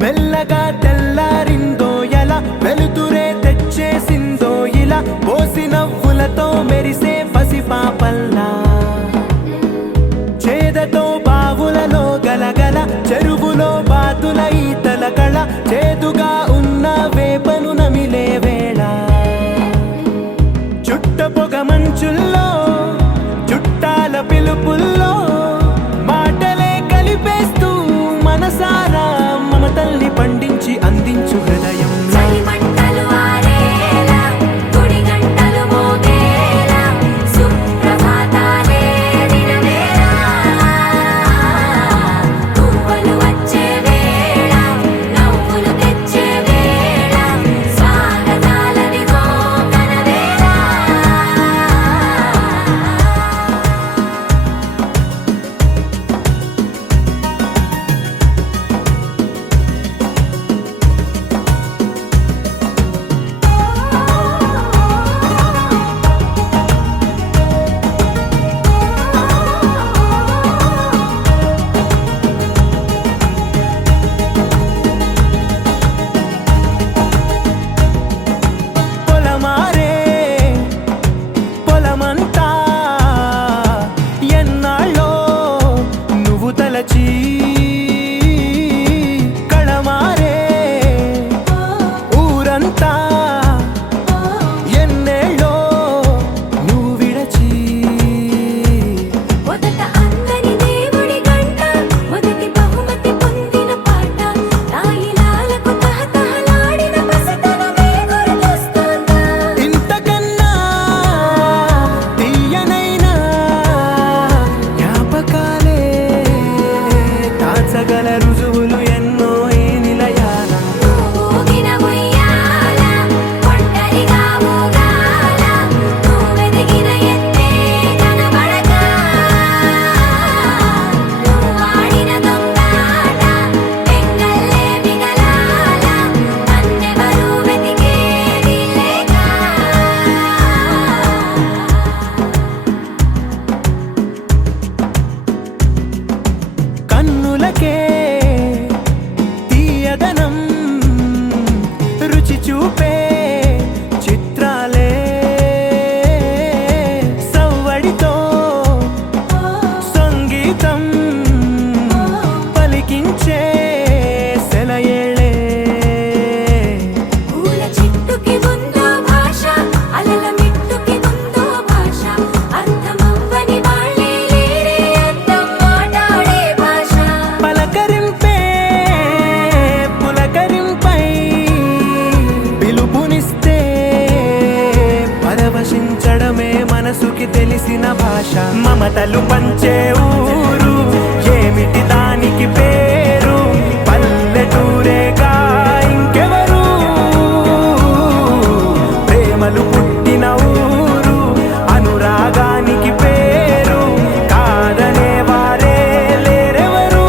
మెల్లగా తెల్లారిందో ఎలా వెలుతురే తెచ్చేసిందో ఇలా పోసి నవ్వులతో మెరిసే పసిపాపల్లా చేదతో బావులలో గలగల చెరువులో బాతుల ఈతల కళ చేదుగా ఉన్న వేపను నమిలే వేళ చుట్ట పొగ మంచుల్లో చుట్టాల పిలుపుల్లో మాటలే కలిపేస్తూ మనసారా మమతల్ని పండించి అందించు హృదయం కళమారే ఊరంతా ఎన్నేళ్ళో నువ్వు విడచి మొదట అందని దేవుడి గంట మొదటి బహుమతి పొందిన పాట తాయిలాలకు తహతహలాడిన పసితనమే గుర్తొస్తుందా ఇంతకన్నా తీయనైనా జ్ఞాపకాలే దాచగల రుజువులు ఎన్నో ఈ నిలయాల ఊగిన ఉయ్యాల ఒంటరిగా ఊగాల నువ్వెదిగిన ఎత్తే కనబడక నువ్వాడిన దొంగాట బెంగల్లే మిగలాల నన్నెవరూ వెతికేది లేక కన్నులకే తీయదనం రుచి చూపే చిత్రాలే సవ్వడితో సంగీతం పలికించే సెలయేళే పూల చెట్టుకి ఉందో భాష అలల మిట్టుకి ఉందో భాష అర్థమవ్వని వాళ్ళే లేరే అర్థం మాట్లాడే భాష పలకరింపే పులకరింపై పిలుపునిస్తే పరవశించడమే మనసుకి తెలిసిన భాష మమతలు పంచే ఊరు ఏమిటి దానికి పేరు పల్లెటూరేగా ఇంకెవరు ప్రేమలు పుట్టిన ఊరు అనురాగానికి పేరు కాదనే వారే లేరెవరు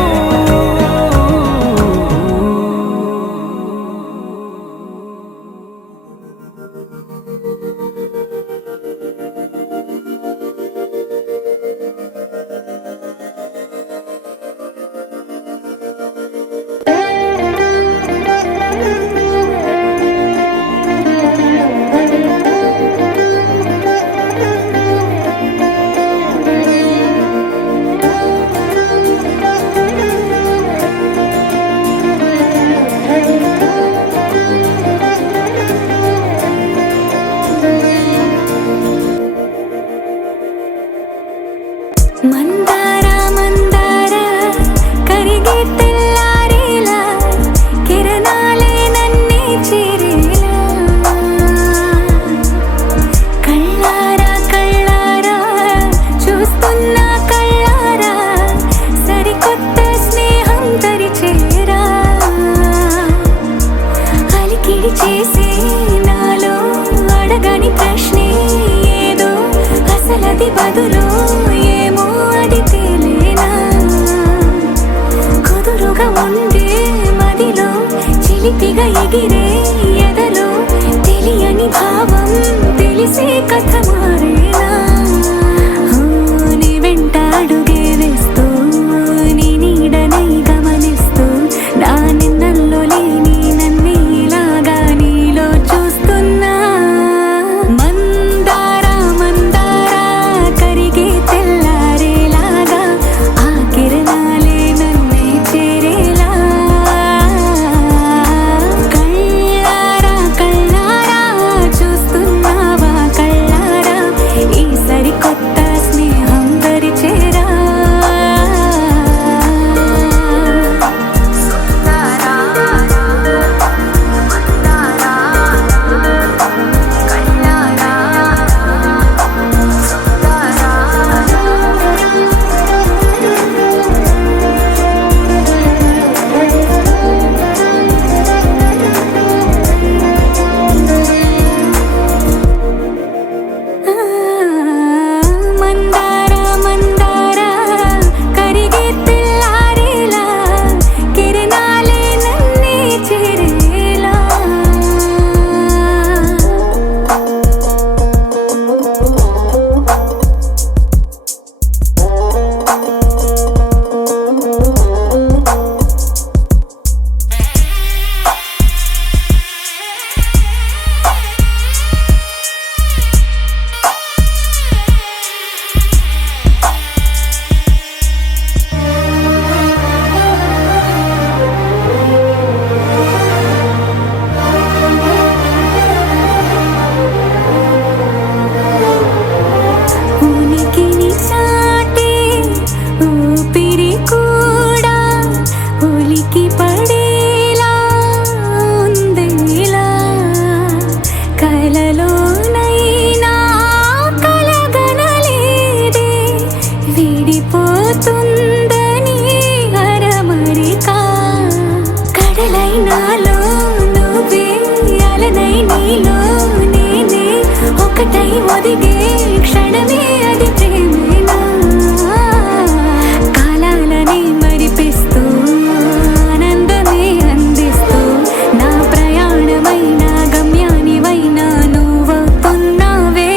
మందార మందార కరిగే తెల్లారేలా కిరణాలే నన్నే చేరేలా కళ్ళారా కళ్ళారా చూస్తున్నా కళ్ళారా గదులో ఏమో అది తేలేనా కుదురుగా ఉండే మదిలో చిలిపిగా ఎగిరే ఎదలో తెలియని భావం తెలిసే కథ మారేనా నీ వెంట అడుగే వేస్తూ నీ నీడనై గమనిస్తూ నా నిన్నల్లో లేని నన్నే ఇలాగా నీలో చూస్తున్నా మందారా మందారా కరిగే తెల్లారేలాగా ఆ కిరణాలే నన్నే చేరేలా కళ్ళారా కళ్ళారా చూస్తున్నావా కళ్ళారా ఈ సరికొత్త స్నేహం పరిచేరా మందారా మందారా కరిగే తెల్లారేలా కిరణాలే నన్నే చేరేలా ఉనికిని చాటే ఊపిరి కూడా ఉలికి పడేలా ఉందిలా కలలోనైనా కలగనలేదే విడిపోతుందని అరమరిక కడలై నాలో నువ్వే అలనై నీలో నేనే ఒకటై ఒదిగే క్షణమే అది ప్రేమేనా కాలాలని మరిపిస్తూ ఆనందమే అందిస్తూ నా ప్రయాణమైన గమ్యానివైనా నువ్వవుతున్నావే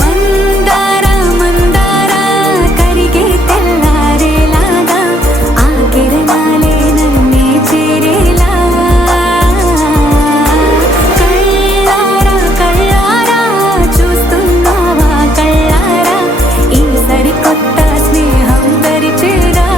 మందారా మందారా కరిగే తెల్లారేలాగా ఆ కిరణాలే నన్నే చేరేలా కళ్ళారా కళ్ళారా చూస్తున్నావా కళ్ళారా ఈ సరికొత్త స్నేహం పరిచేరా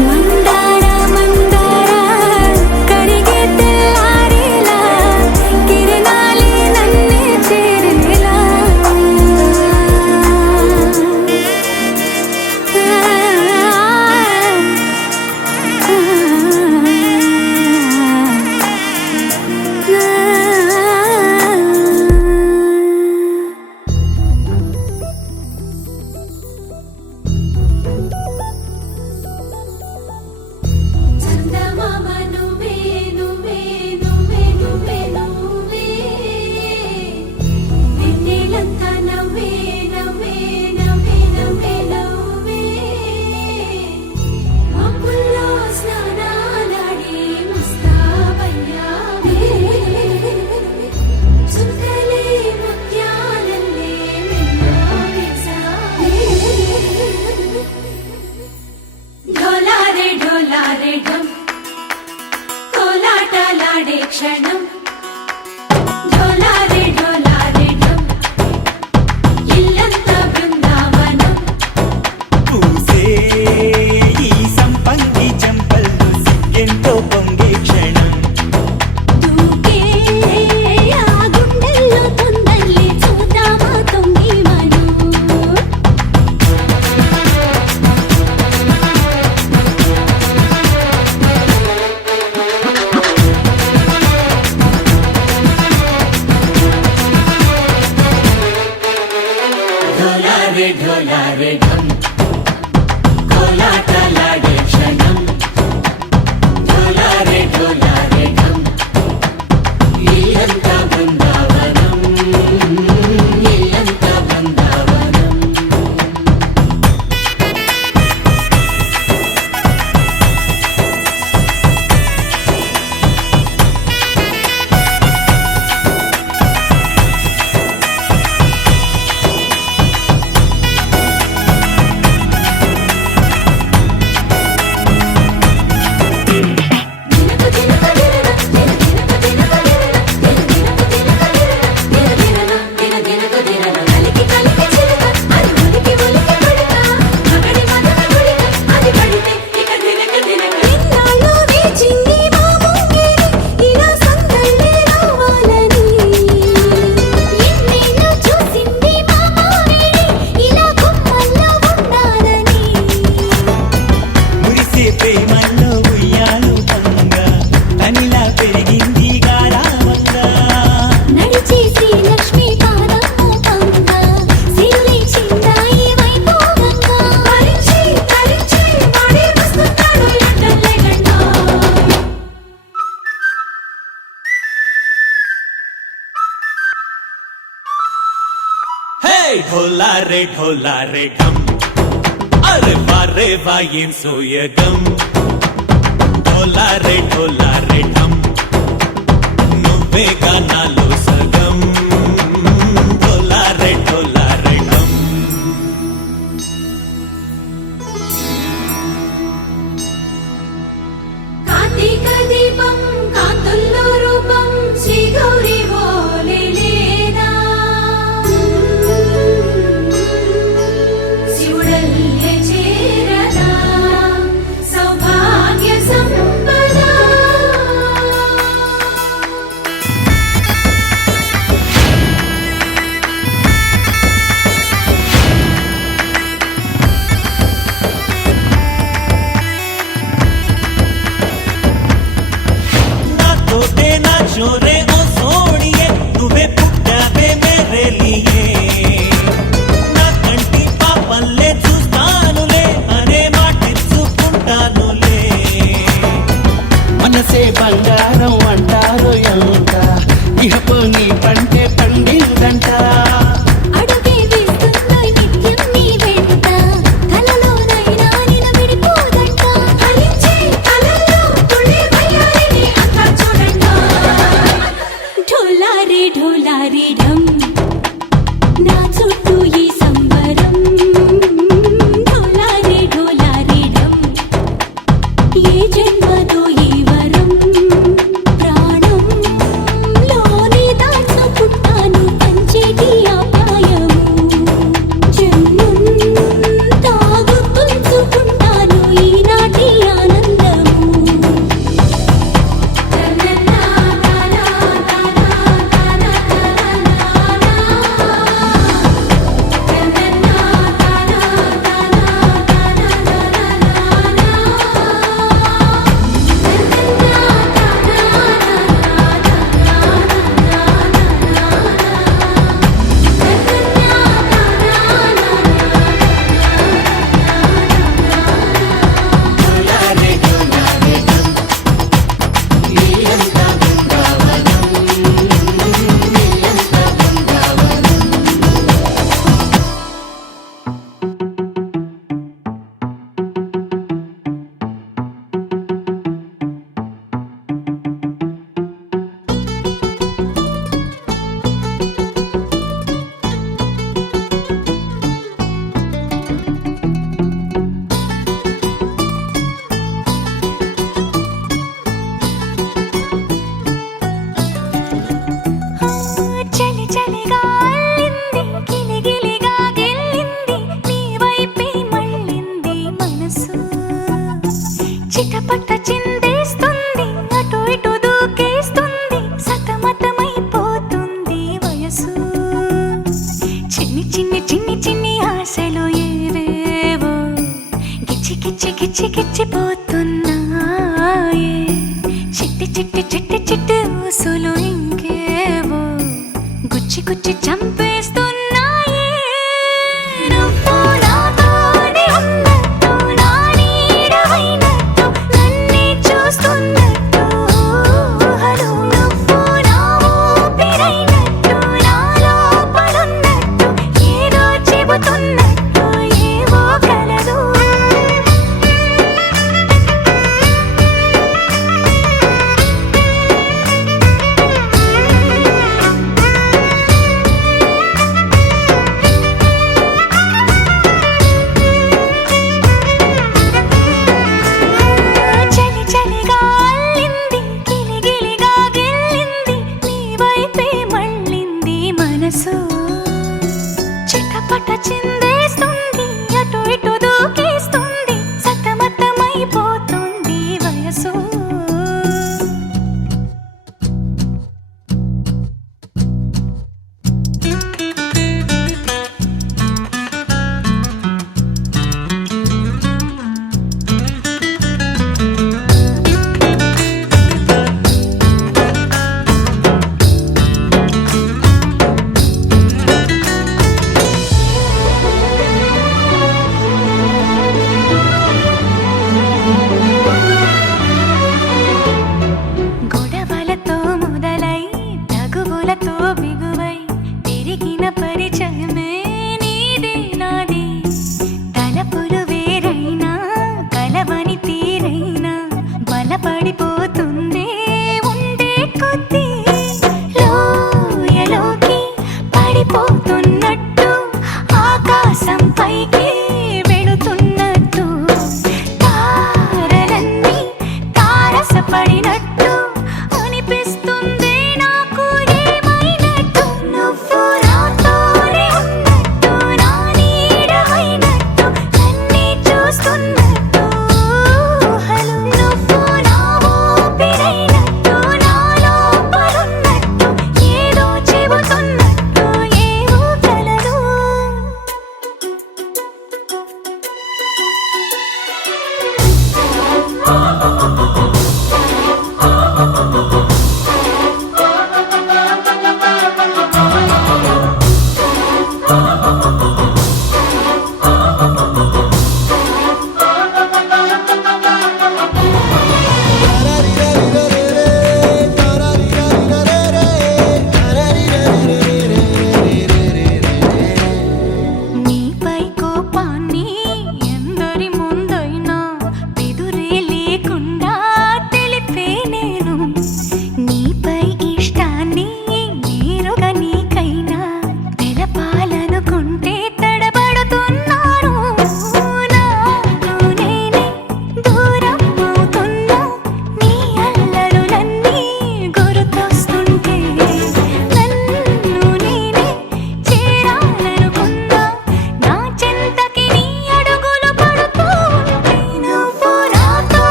మందారా మందారా కరిగే తెల్లారేలా కిరణాలే నన్నే చేరేలా చందమామ నువ్వే నువ్వే నువ్వే నువ్వే నువ్వే వెన్నెలంతా నవ్వే నవ్వే నవ్వే నవ్వే నవ్వే మబ్బుల్లో స్నానాలాడి ముస్తాబయ్యావే చుక్కలే ముత్యాలల్లే మెన్నావేశావే ఢోలారే ఢోలారే ఢం కోలాటలాడే క్షణం ఢోలారే ఢోలారే ఢం ఇల్లంతా బృందావనం పూసే ఈ సంపంగి చెంపల్లో సిగ్గెంతో పొంగే క్షణం దూకే ఆ గుండెల్లో తొందరలే చూద్దామా తొంగి మనం ढोला रे ढम अरे वारे वायें सोयगम ढोला रे ढम నువ్వే గానాలో సగం ढोला रे ढम కార్తీక దీపం కాంతుల్లో రూపం శ్రీ గౌరీ ఓలే లేదా శివుడల్లే చేరదా సౌభాగ్య సంపద తోటే నా చోరే ఓ సోడియే నువ్వే పుట్టావే మేరే లియే నా కంటి పాపల్లే చూస్తానులే అనే మాటిచ్చుకుంటానులే మనసే బంగారం అంటారు ఎంత ఇహపు నీ పంటే పండిందంట అడుగే వేస్తుందో నిత్యం నీ వెంట కలలోనైనా నిలబడిపోదంట ఫలించే కలల్లో తుళ్ళి వయ్యారిని అంతా చూడండి ఢోలా రే ఢమ్ నా చుట్టూ ఈ సంబరం ఢోలా రే ఢమ్ ఏ జన్మదో ఈ వరం ప్రాణంలోనే దాచుకుంటాను పంచేటి అపాయము జన్మంతా గుర్తుంచుకుంటాను ఈనాటి ఆనందము చలి చలిగా అల్లింది గిలిగిలిగా గెల్లింది నీ వైపే మళ్ళింది మనసు చిటపట చిందేస్తుంది అటు ఇటు దూకేస్తుంది సతమతమైపోతుంది వయసు చిన్ని చిన్ని చిన్ని చిన్ని ఆశలు ఏవేవో గిచ్చి గిచ్చి గిచ్చి గిచ్చిపోతున్నాయే చిట్టి చిట్టి చిట్టి చిట్టి ఊసులు ఇంకేవో గుచ్చి గుచ్చి చంపేస్తున్నాయే నువ్వు నాతోనే ఉన్నట్టు నా నీడవైనట్టు నన్నే చూస్తున్నట్టు ఊహలు నువ్వు నా ఊపిరైనట్టు నా లోపలున్నట్టు ఏదో చెబుతున్నట్టు ఏవో కలదు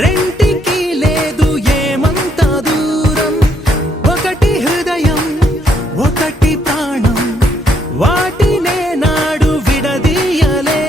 రెంటికి లేదు ఏమంత దూరం, ఒకటి హృదయం ఒకటి ప్రాణం, వాటినే నాడు విడదీయలే.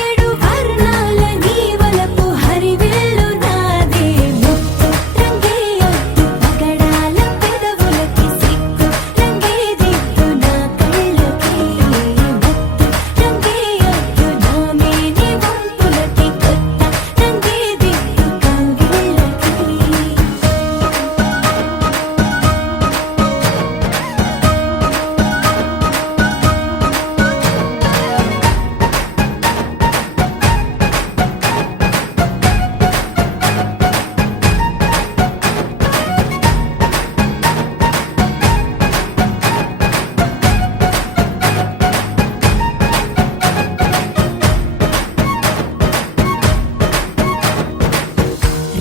ఏడు వర్ణాల నీ వలపు హరివిల్లు నాదే. ముత్తు రంగే ఒట్టు పగడాల పెదవులకి సిగ్గు రంగే దిద్దు నా కళ్ళకి. ముత్తు రంగే ఒట్టు నా మేని వంపులకి, కొత్త రంగే దిద్దు కౌగిళ్ళకి.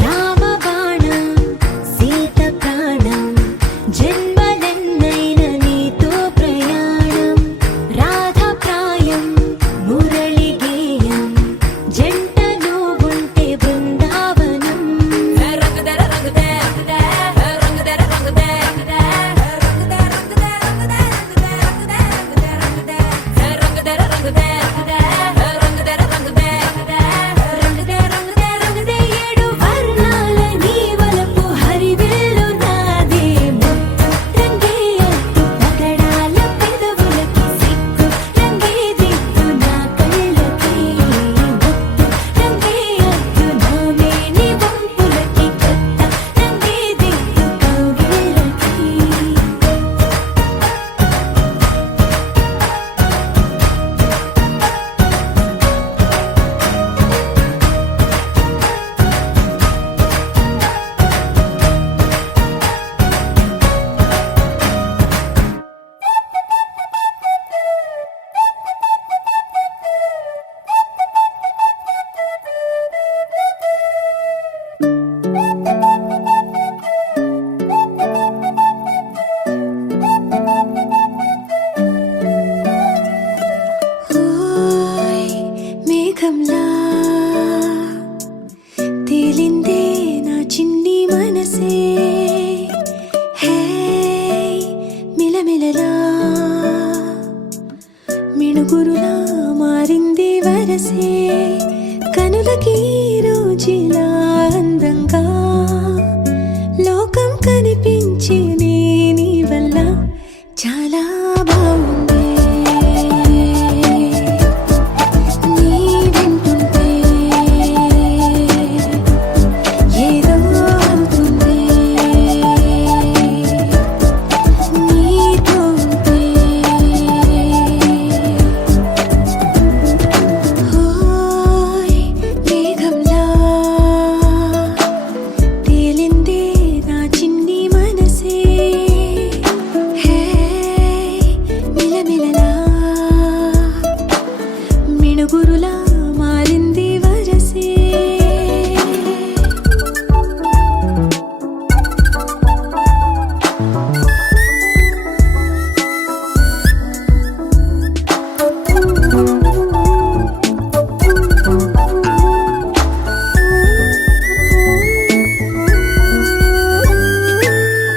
రామబాణం సీత ప్రాణం, జన్మలెన్నైన నీతో ప్రయాణం. రాధప్రాయం మురళి గేయం, జంటలో ఉంటే బృందావనం. ఏడు వర్ణాల నీ వలపు హరివిల్లు నాదే. ముత్తు రంగే ఒట్టు పగడాల పెదవులకి, సిగ్గు రంగే దిద్దు నా కళ్ళకి. ముత్తు రంగే ఒట్టు నా మేని వంపులకి, కొత్త రంగే దిద్దు కౌగిళ్ళకి. ఓయ్ మేఘంలా తేలిందే నా చిన్ని మనసే. హే మిలమిలలా మిణుగురులా మారింది వరసే. కనులకి రోజులా అందంగా లోకం కనిపించే నీ వల్ల చాలా బాగుంది. నీ వెంటుంటే ఏదో అవుతుంది, నీతో ఉంటే. ఓయ్ మేఘంలా తేలిందే నా చిన్ని మనసే. హే మిలమిలలా మిణుగురులా మారింది వరసే.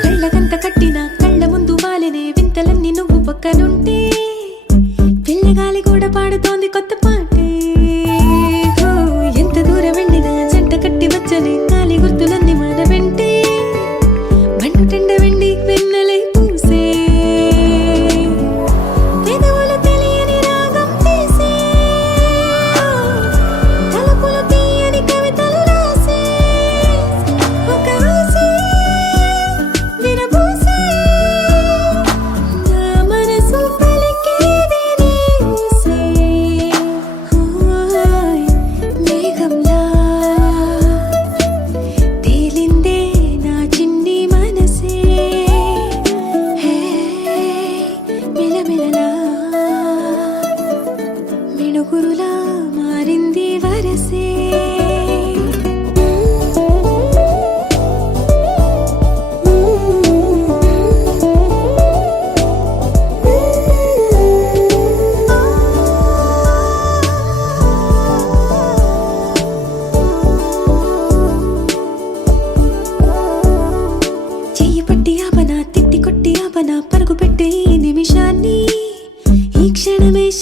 కళ్ళగంత కట్టిన కళ్ళ ముందు వాలినే వింతలన్నీ నువ్వు పక్కనుంటే. పిల్లగాలి కూడా పాడుతోంది కొత్త పాటే. హో, ఎంత దూరం వెళ్ళినా జంట కట్టి వచ్చని కాలి గుర్తులన్నీ మన వెంటే. మండుటెండ వెండి వెన్నెలై పూసే, పెదవులు తెలియని రాగం తీసే. తలుపులు తీయని కవితలు రాసే. ఒక ఆసే విరబూసే, నా మనసు పలికేది నీ ఊసే. ఓయ్ మేఘంలా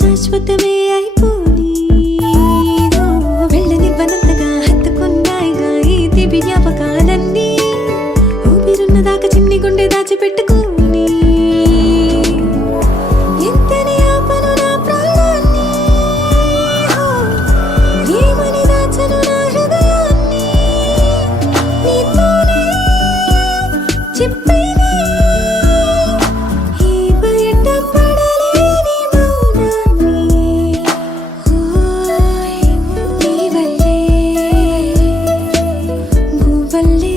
శాశ్వతమే అయిపోని వెళ్ళనివ్వనంతగా హత్తుకున్నాయిగా ఈ దివి జ్ఞాపకాలన్నీ ఊపిరున్నదాకా చిన్ని గుండె దాచిపెట్టుకోని ఎంతని ఆపను నా ప్రాణాన్ని ఏమని దాచను నా హృదయాన్ని నీతోనే చెప్పేనే ఈ బయట పడలేని మౌనాన్ని ఓయ్ నీ వల్లే గువ్వల్లే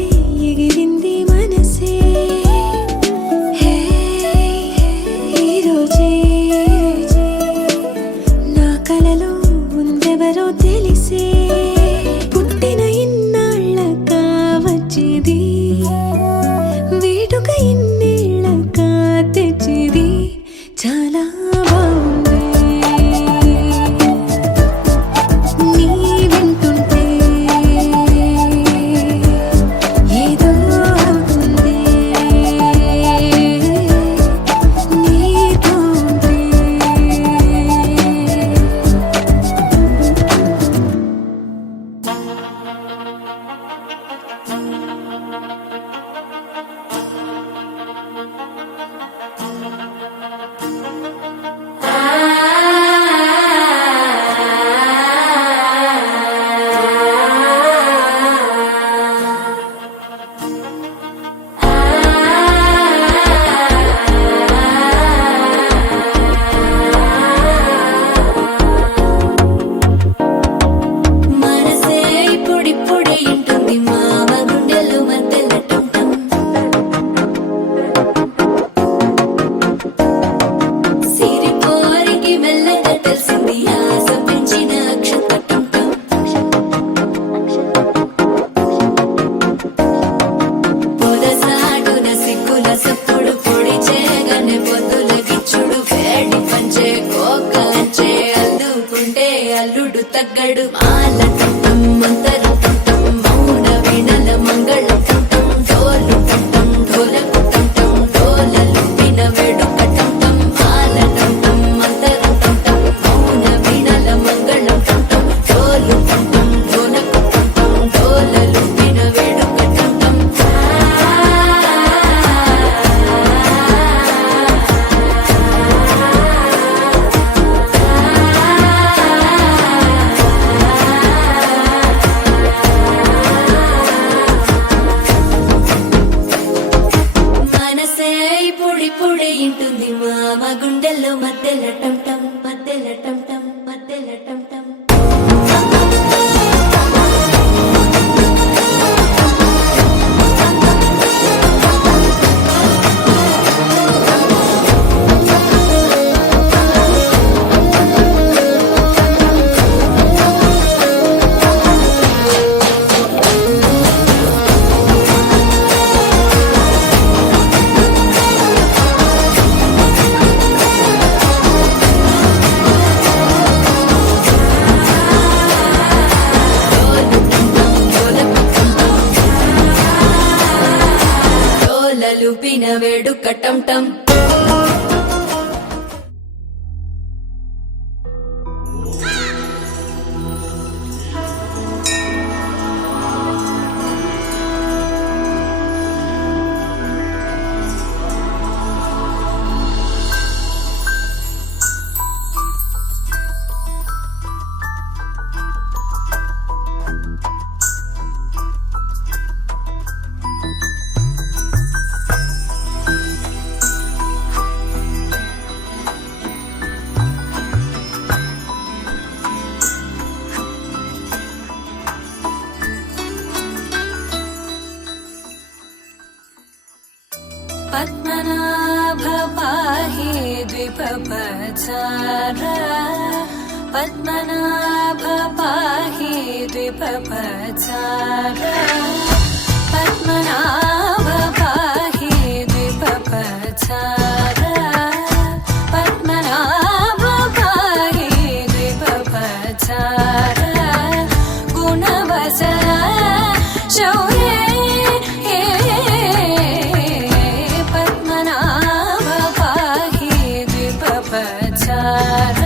ఎగిరింది మనసే హే ఈ రోజే నా కలలో ఉందెవరో తెలిసే పుట్టిన ఇన్నాళ్ళక వచ్చేది వేడుక ఇన్నేళ్ళక తెచ్చేది చాలా బాగుంది నీ వింటుంటే ఏదో అవుతుంది నీతోంటే మనసే ఇప్పుడిప్పుడే ఇంటుంది మామ గుండెలు మధ్యలటుంటం సిరిపోరికి మెల్లగా తెలిసింది ఆశ పెంచిన అక్షతటుంటం పొదసాటున సిగ్గుల సప్పుడు పొడి చేయగానే పొద్దుల గిచ్చుడు వేడి పంచే కోకలంచే అల్లుకుంటే అల్లుడు తగ్గడు మాల టుంటం మంతర టుంటం మౌన వీణల మంగళ టుంటం డోలు టుంటం ఢోలకు టుంటం డోలలు విన వేడుక టుంటం మాల టుంటం మంతర టుంటం మౌన వీణల మంగళ టుంటం డోలు టుంటం ఢోలకు టుంటం డోలలు విన వేడుక టుంటం మనసే ఇప్పుడిప్పుడే ఇంటుంది మామ గుండెల్లో మధ్యల టంటం మధ్యల టంటం మధ్యల టంటం డోలలు పిన వేడుక టంటం పద్మనాభ పాహి ద్విపపచార పద్మనాభ పాహి ద్విపపచార పద్మనాభ పాహి ద్విపపచార పద్మనాభ పాహి ద్విపపచార గుణవసర శౌర్య పద్మనాభ పాహి ద్విపపచార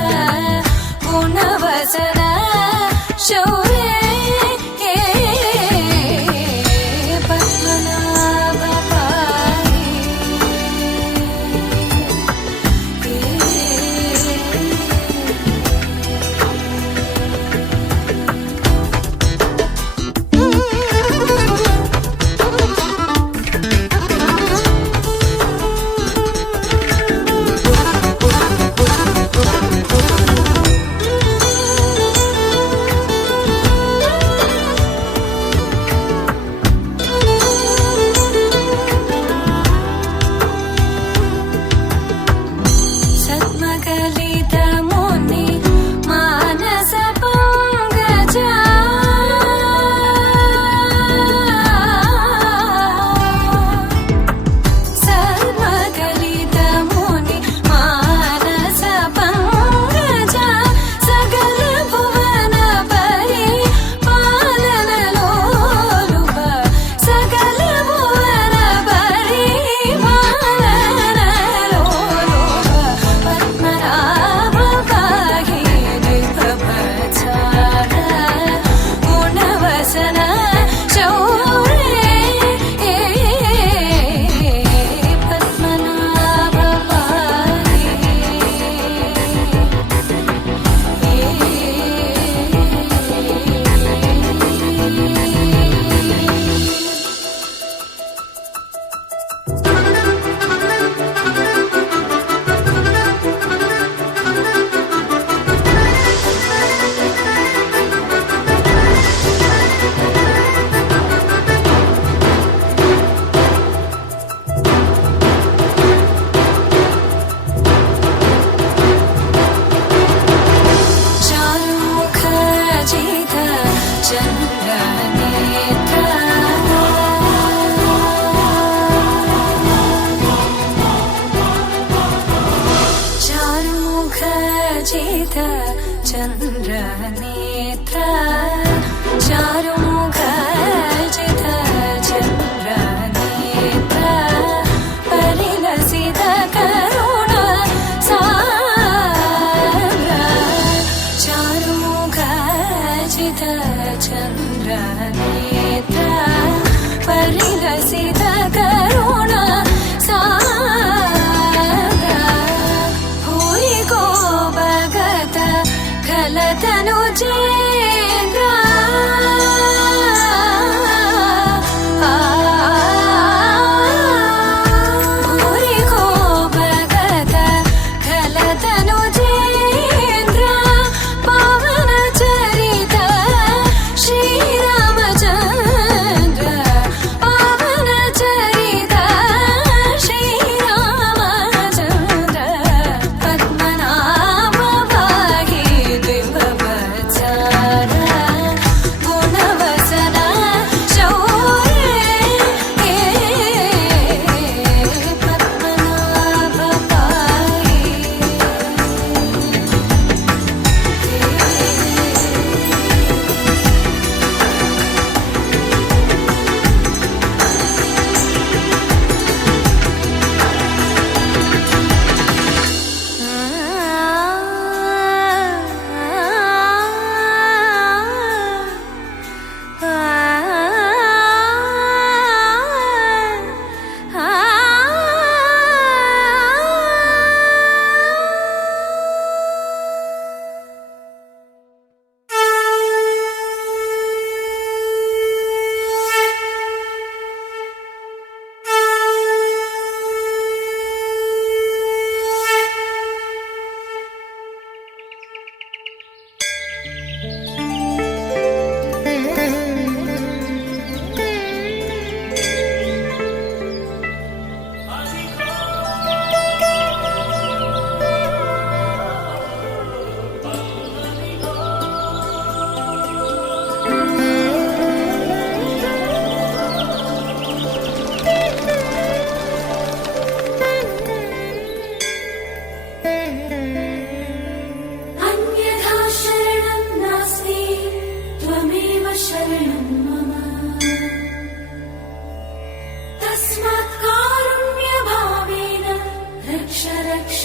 రక్ష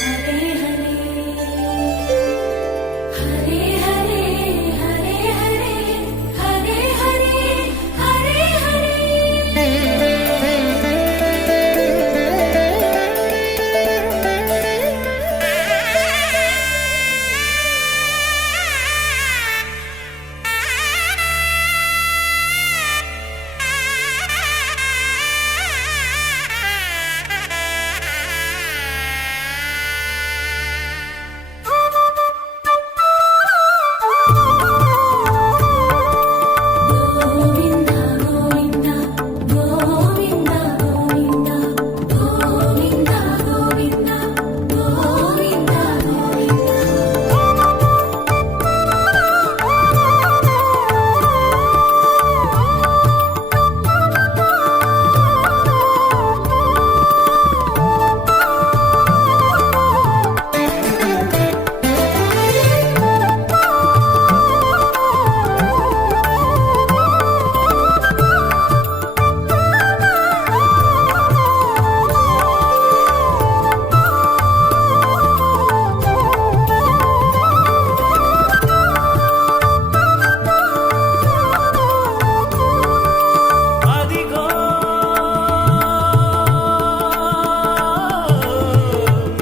హరే హరే హరే హరే హరే హరే హరే హరే హరే గోవింద గోవింద గోవింద గోవింద గోవింద గోవింద గోవింద అదిగో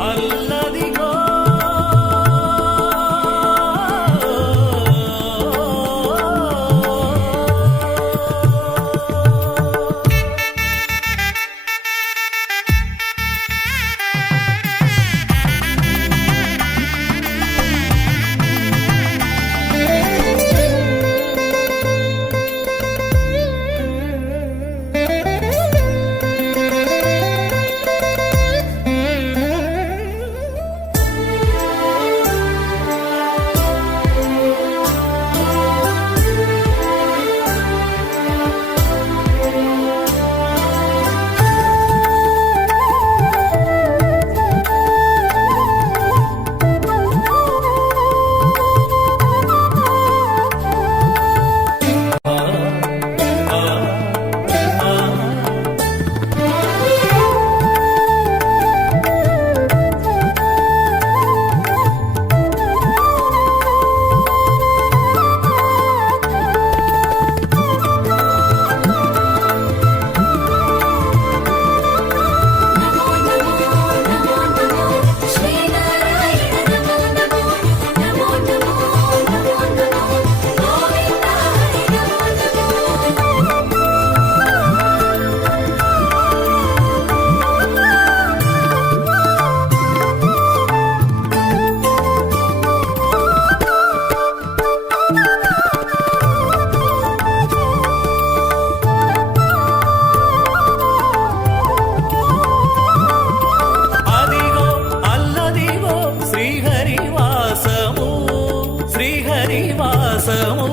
అల్లదిగో శ్రీనారాయణ నమో నమో నమో నమో నమో నమో గోవింద హరి నమో నమో అదిగో అల్లదిగో శ్రీహరివాసము శ్రీహరివాసము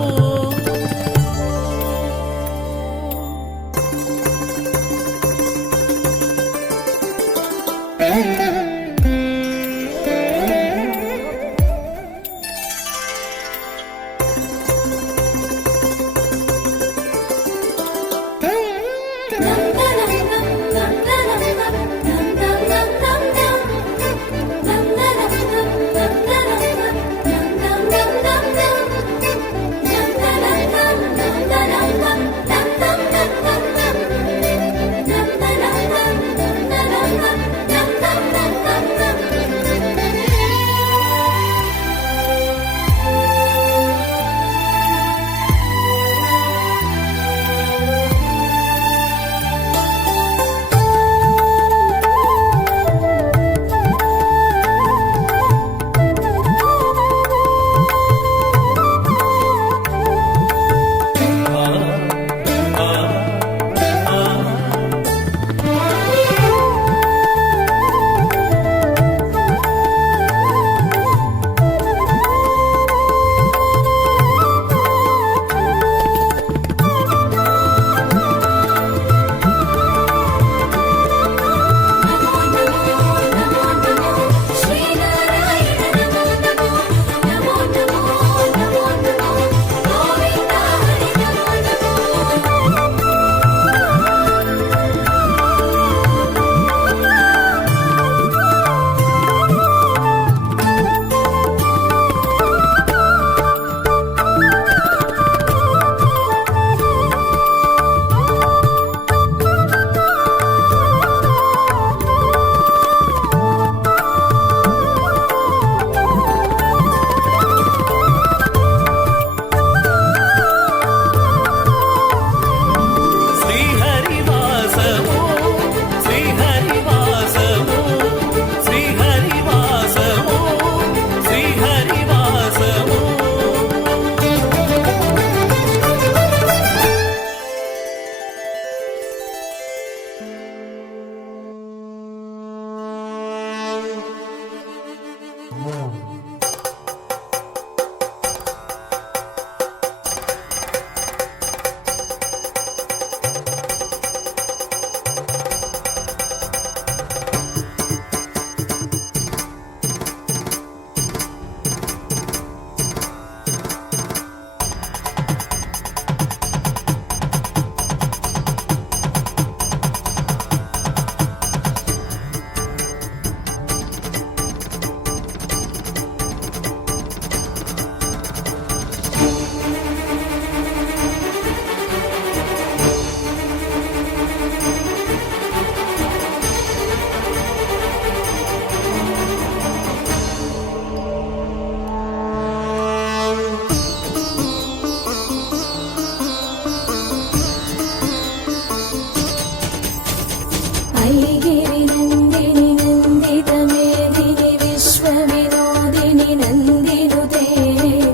ऐगिरि नन्दिनि नन्दितमेदिनि विश्वविनोदिनि नन्दिनुते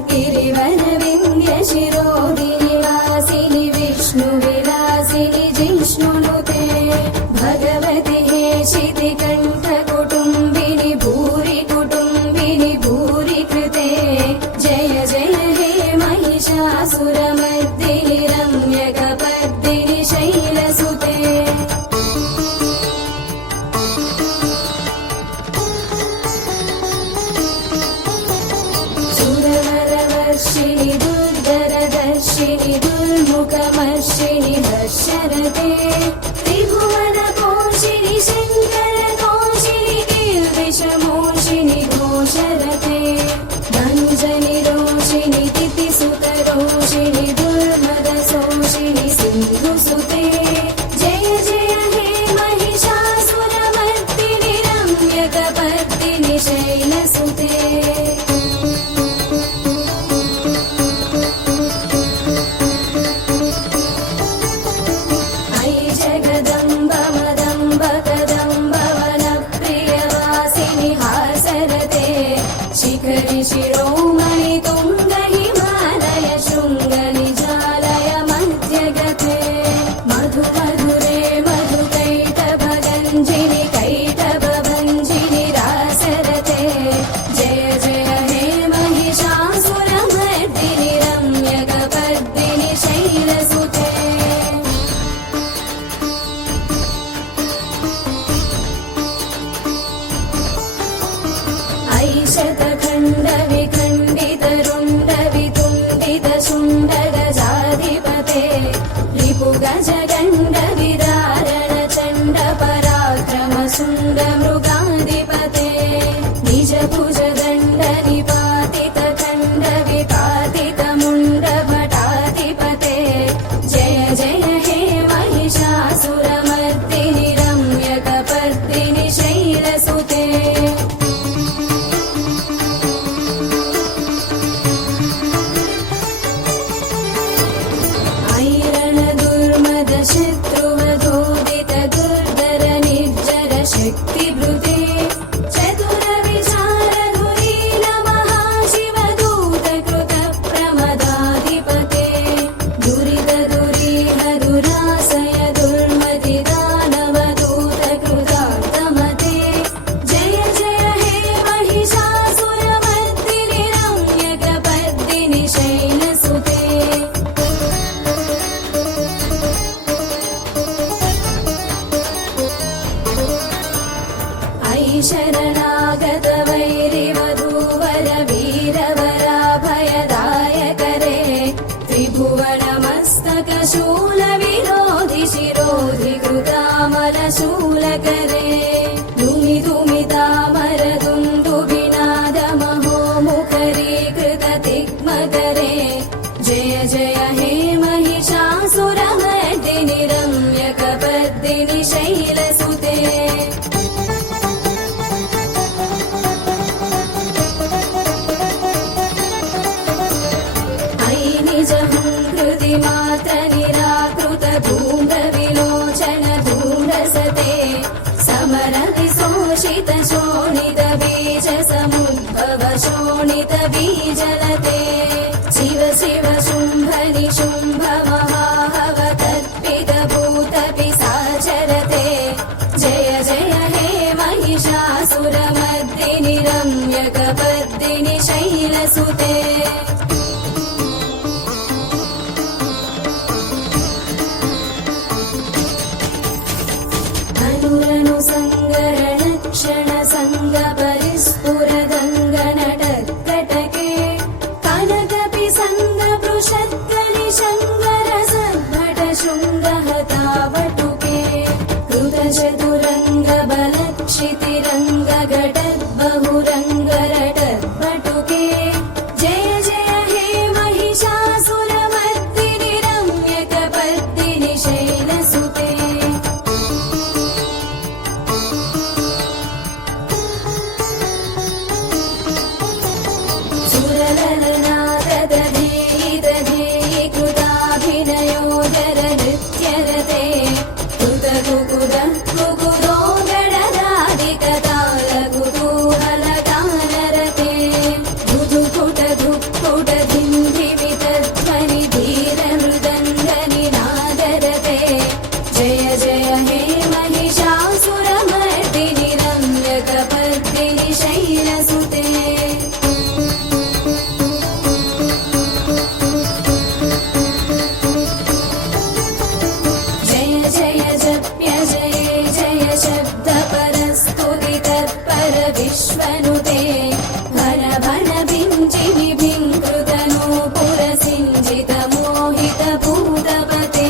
गिरिवरविन्द्यशिरोदिनि वासिनि विष्णुविलासिनि जिष्णुनुते भगवति हेशितिकण्ठकुटुम्बिनि भूरि कुटुम्बिनि भूरि कृते जय जय हे महिषासुरमर्दिनि रम्यकपर्दिनि शैलसुते सुरवरवर्षिणि दुर्धरदर्शिनि दुर्मुखमर्षिणि दशरथे त्रिभुवनपोषिणि शङ्करतोषिणि कीर्तिशमोषिणि घोषरथे धनुजनि रोषिणि तिथिसुतरोषिणि दुर्मदशोषिणि सिन्धुसुते जय जय हे महिषासुरमर्दिनि रम्यकपर्दिनि शैलसुते ऐ जगदम्ब मदम्ब कदम्ब वनप्रियवासिनि हासरते शिखरि शिरोमणि तुङ्ग हिमालय शृङ्गनिजालय मध्यगते मधु मधुरे मधुकैटभगञ्जिनि कैटभभञ्जिनि रासरते जय जय हे महिषासुरमर्दिनि रम्यकपर्दिनि शैलसुते ऐशतखण्डविखण्डितरुण्डवितुण्डितशुण्डगजाधिपते रिपुगजगण्डविदारणचण्डपराक्रमशुण्डमृगाधिपते निजभुजदण्डनिपातितखण्डविपातितमुण्डभटाधिपते जय जय हे महिषासुरमर्दिनि रम्यकपर्दिनि शैलसुते शत्रुवधोदित दुर्धर निर्जर शक्तिभृते चतुरविचारधुरील महाशिवदूतकृत प्रमदाधिपते दुरित दुरीह दुरासय दुर्मति दानवदूतकृतार्थमते जय जय हे महिषासुरमर्दिनि रम्यकपर्दिनि शैलसुते ऐ शरणागत वैरिवधूवर वीरवराभयदायकरे त्रिभुवनमस्तकशूलविरोधि शिरोधि कृतामलशूलकरे दुमिदुमितामर दुन्दुभिनादमहोमुखरीकृततिग्मकरे जय जय हे महिषासुरमर्दिनि रम्यकपर्दिनि शैलसुते ऐ निजहंकृतिमात्र निराकृत धूम्रविलोचन धूम्रसते समरविशोषित शोणित बीज समुद्भव शोणित बीजलते शिव शिव शुम्भ निशुम्भ महाहव कल्पित भूत पिशाचरते जय जय हे महिषासुरमर्दिनि रम्यकपर्दिनि शैलसुते धनुरनु सङ्गरण क्षण सङ्ग परिस्फुरदङ्गनटकटके कनकपि सङ्ग पृषत्कलि शङ्कर सद्भट शृङ्गहतावटुके कृतचतुरङ्ग बलक्षितिरङ्ग घटद् बहुरङ्गरटद्भटुके जय जय हे महिषासुरमर्दिनि रम्यकपर्दिनि शैलसुते सुरललनादधेयि कृताभिनयोदर नृत्यरते कृतकुकुद कुकुदो गडदादिकताल कुतूहलगानरते धुधुकुट धुक्कुट धिन्धिमितध्वनि धीरमृदङ्गनिनादरते जय जय हे महिषासुरमर्दिनि रम्यकपर्दिनि शैलसुते जय जय जप्य जय जय शब्द परस्तुति तत्पर विश्वनुते भन भन भिञ्जिनि भिङ्कृतनो पुरसिञ्जित मोहित भूतपते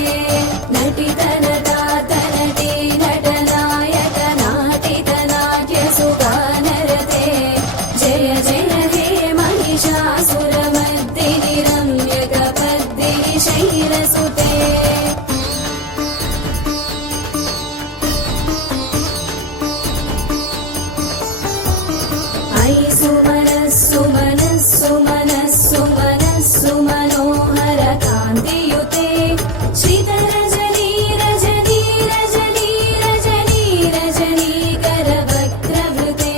नटित नटातनटे नटनायक नाटित नाट्यसुगानरते जय जय हे महिषासुरमर्दिनि रम्यकपर्दिनि शैलसुते अयि सुमनस्सु मनस्सु मनस्सु मनस्सु मनोहर कान्तियुते श्रितरजनी रजनी रजनी रजनी रजनीकर वक्रवृते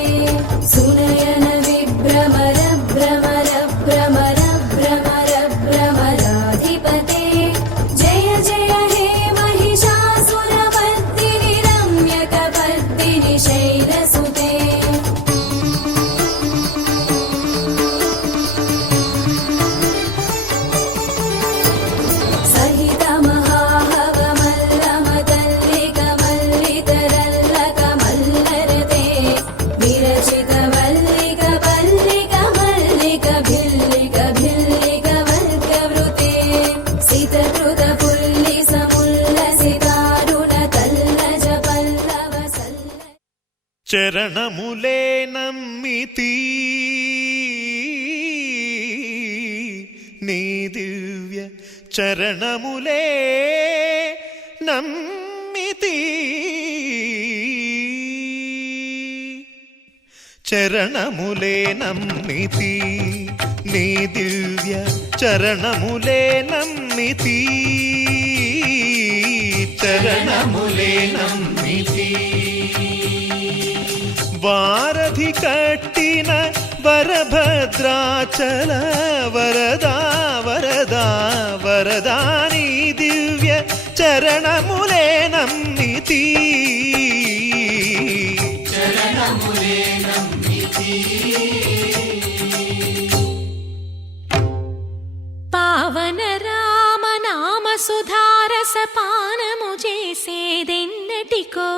सुनयन विभ्रमर भ्रमर भ्रमर भ्रमर भ्रमराधिपते जय जय हे महिषासुरमर्दिनि रम्यकपर्दिनि शैलसुते सहित महाहवमल्लमतल्लिकमल्लितरल्लकमल्लरते विरचित वल्लिक वल्लिक मल्लिक भिल्लिक भिल्लिक वर्गवृते सितकृत पुल्लिसमुल्लसितारुण तल्लज पल्लव सल्ल చరణములే నమ్మితి నీ దివ్య చరణములే నమ్మితి చరణములే నమ్మితి నీ దివ్య చరణములే నమ్మితి చరణములే నమ్మితి వారధి కట్టిన వరభద్రాచల వరదా వరదా వరదాని దివ్య చరణములే నమ్మితి పావన రామ నామ సుధారస పానము చేసేదెన్నటికో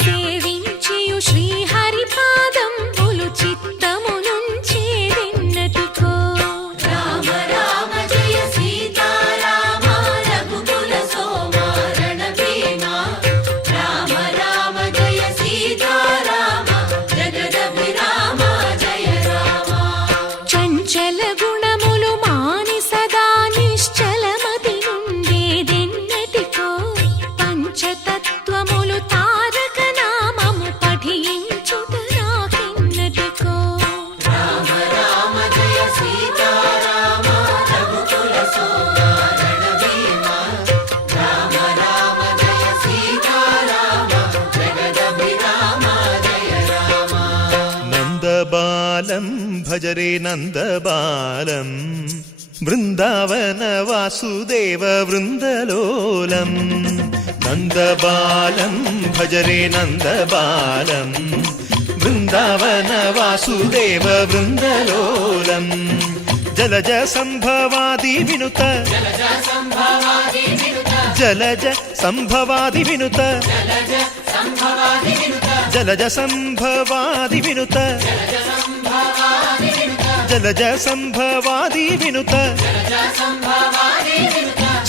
సేవించియు శ్రీహరి పాదంబులు చిత్తము నుంచేదెన్నటికో రామ రామ జయ సీతారామ రఘుకుల సోమ రణభీమ రామ రామ జయ సీతారామ జగదభిరామ జయ రామ చంచల గుణములు మాని సదా నిశ్చలమతి నుండేదెన్నటికో పంచతత్వములు తారక నామము పఠించుట నాకెన్నటికో రామ రామ జయ సీతారామ రఘుకుల సోమ రణభీమ రామ రామ జయ సీతారామ జగదభిరామ జయ రామ నందబాలం భజరే నందబాలం బృందావన వాసుదేవ వృందలోలం నందబాలం భజరే నందబాలం బృందావన వాసుదేవ వృందలోలం జలజ సంభవాది వినుత జలజ సంభవాది వినుత జలజ సంభవాది వినుత జలజ సంభవాది వినుత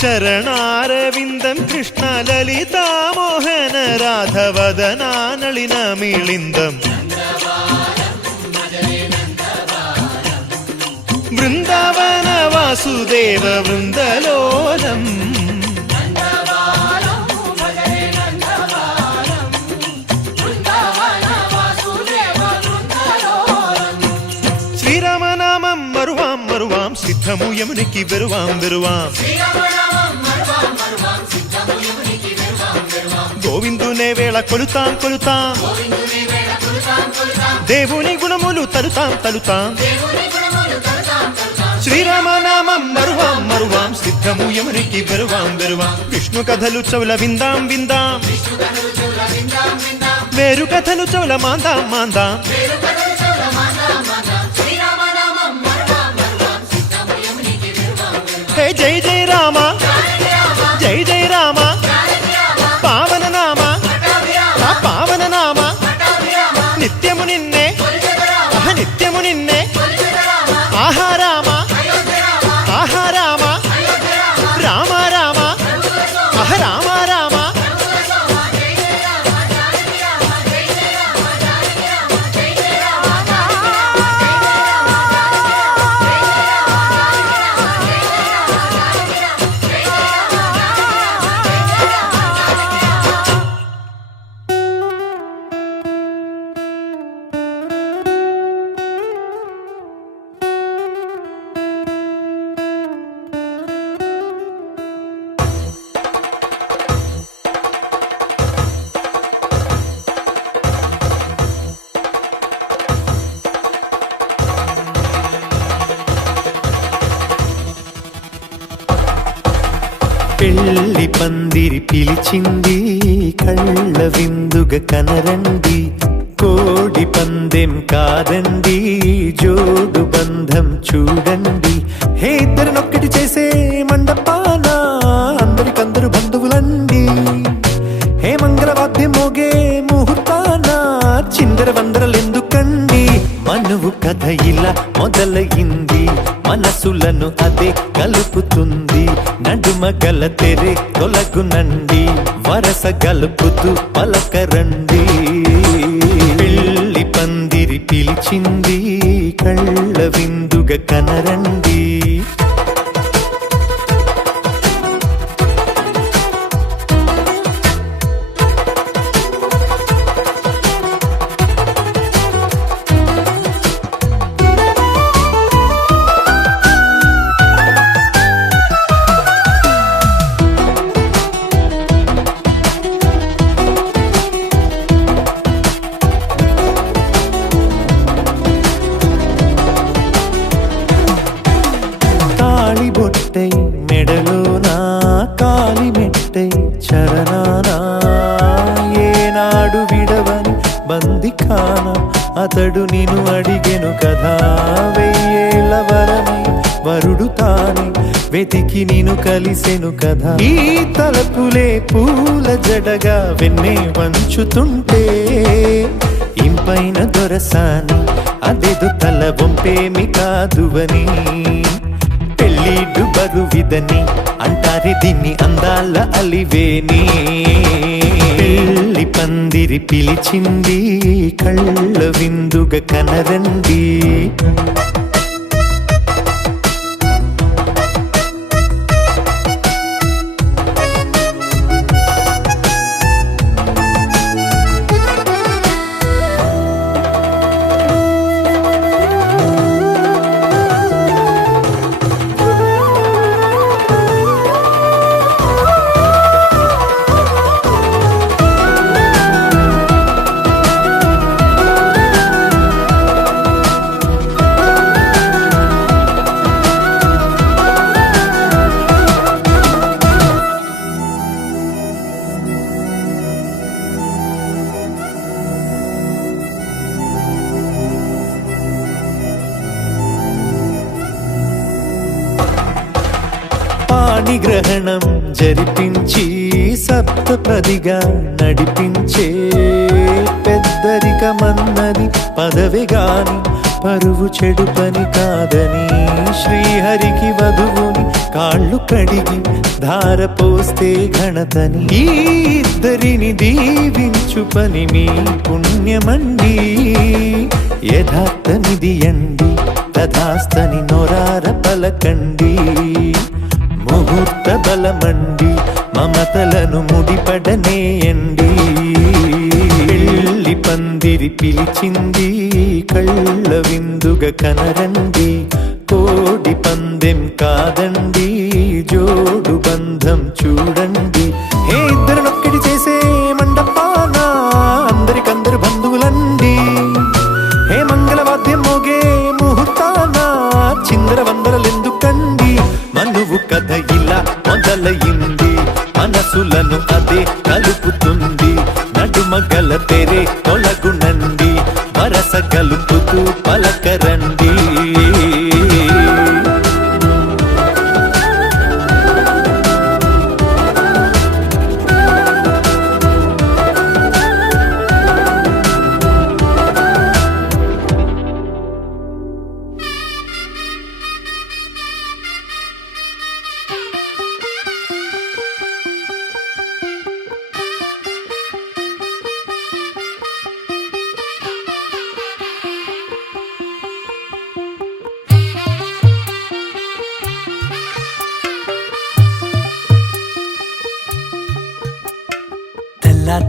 చరణారవిందం కృష్ణ లలితా మోహన రాధవదనా నళిన మిళిందం బృందావన వాసుదేవ వృందలోలం శ్రీరామనామం మరువాం మరువాం సిద్ధము యమునికి వెరువాం వెరువాం గోవిందునే వేళ కొలుతాం కొలుతాం దేవుని గుణములు తలుతాం తలుతాం శ్రీరామనామం మరువాం మరువాం సిద్ధము యమునికి వెరువాం వెరువాం విష్ణు కథలు చౌల విందాం విందాం వేరు కథలు చౌల మాందాం మాందాం హే జై జై రామ జై జై రామ పావన నామ పావన నామ నిత్యము నిన్నే నిత్యము నిన్నే ఆహారామ ఆహారామ రామ రామ రామ రామ పెళ్లి పందిరి పిలిచింది కళ్ళ విందుగ కనరండి కోడి పందెం కాదండి జోడు బంధం చూడండి హే ఇద్దరినొక్కటి చేసే మండపాన అందరికందరు బంధువులండి హే మంగళవాద్యం మోగే ముహూర్తాన చిందర వందరలెందుకండి మనువు కథ ఇలా మొదలయింది మనసులను అదే కలుపుతుంది నడుమ గల తెరే తొలగునండి వరస గలుపుతూ పలకరండి పెళ్లి పందిరి పిలిచింది కళ్ళ విందుగ కనరండి బొట్టై మెడలోనా కాలి మెట్టై చరణానా ఏనాడు విడవని బందిఖాన అతడు నిన్ను అడిగెను కదా వెయ్యేళ్ళ వరమై వరుడు తానే వెతికి నిన్ను కలిసెను కదా ఈ తలపులే పూల జడగా వెన్నే వంచుతుంటే ఇంపైన దొరసాని అదేదో తల వంపేమి కాదువని పెళ్ళిడు బరువిదని అంటారే దీన్ని అందాల అలివేని పెళ్లి పందిరి పిలిచింది కళ్ళ విందుగ కనరండి గ్రహణం జరిపించి సప్తపదిగా నడిపించే పెద్దరికమన్నది పదవి గాని పరువు చెడు పని కాదని శ్రీహరికి వధువుని కాళ్ళు కడిగి ధార పోస్తే ఘనతని ఈ ఇద్దరిని దీవించు పని మీ పుణ్యమండి యథార్థమిది అండి తథాస్తని నొరార పలకండి ముహూర్త బలమండి మమతలను ముడిపడనేయండి పెళ్లి పందిరి పిలిచింది కళ్ళ విందుగా కనరండి కోడి పందెం కాదండి జోడు బంధం చూడండి హే ఇద్దరినొక్కటి చేసే మండపాన అందరికందరు బంధువులండి హే మంగళవాద్యం మోగే ముహూర్తాన చిందర వందరలెందుకండి మనువు కథ ఇలా మొదలయింది మనసులను అదే కలుపుతుంది నడుమగల తెరే తొలగునండి వరస కలుపుతూ పలకరండి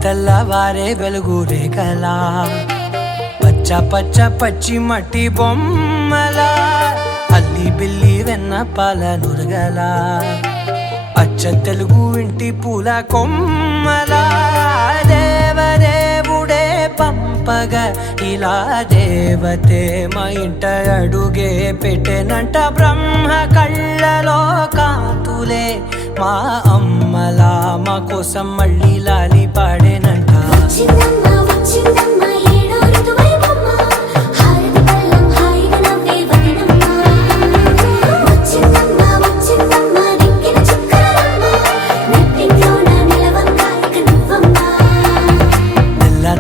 తెల్లవారే వెలుగు రేఖలా పచ్చ పచ్చ పచ్చి మట్టి బొమ్మలా అల్లి బిల్లి వెన్న పాల నురగలా అచ్చ తెలుగు ఇంటి పూల కొమ్మలా దేవదేవుడే పంపగా ఇలా దేవతే మా ఇంట అడుగే పెట్టెనంట బ్రహ్మ కళ్ళలో కాంతులే మా అమ్మలా మా కోసం మళ్ళీ లాలి పాడేనంట వచ్చిందమ్మ వచ్చిందమ్మ ఏడో ఋతువైవమ్మ హారతి పళ్ళం హాయిగా నవ్వే వదనమ్మ వచ్చిందమ్మ వచ్చిందమ్మ దిక్కిన చుక్కలమ్మ నెట్టింట్లోన నిలవంగా ఇక నువ్వమ్మ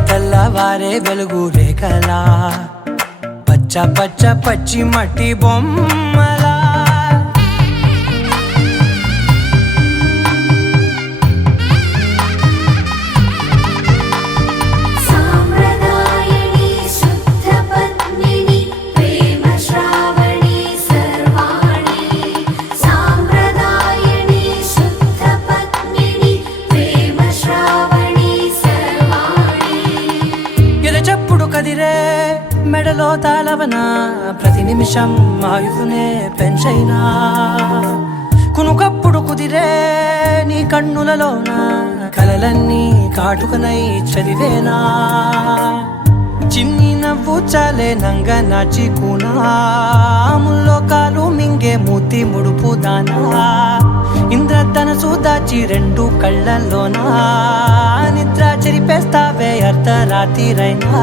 తెల్లవారే వెలుగు రేఖలా పచ్చ పచ్చ పచ్చి మట్టి బొమ్మలా సాంప్రదాయని శుద్ధ పద్మిని ప్రేమ శ్రావణి సర్వాణి సాంప్రదాయని శుద్ధ పద్మిని ప్రేమ శ్రావణి సర్వాణి ఎరచప్పుడు కదిరే మెడలో తాళవన ప్రతి నిమిషం ఆయుధునే పెంచైనా కునుకప్పుడు కుదిరే నీ కన్నులలోన కలలన్నీ కాటుకనై చదివేనా చిన్ని నవ్వు చాలే నంగ నాచి కూనాముల్లో కాలు మింగే మూతి ముడుపు దానా ఇంద్రధనసు దాచి రెండు కళ్ళల్లోనా నిద్ర చెరిపేస్తావే అర్ధరాత్రిరైనా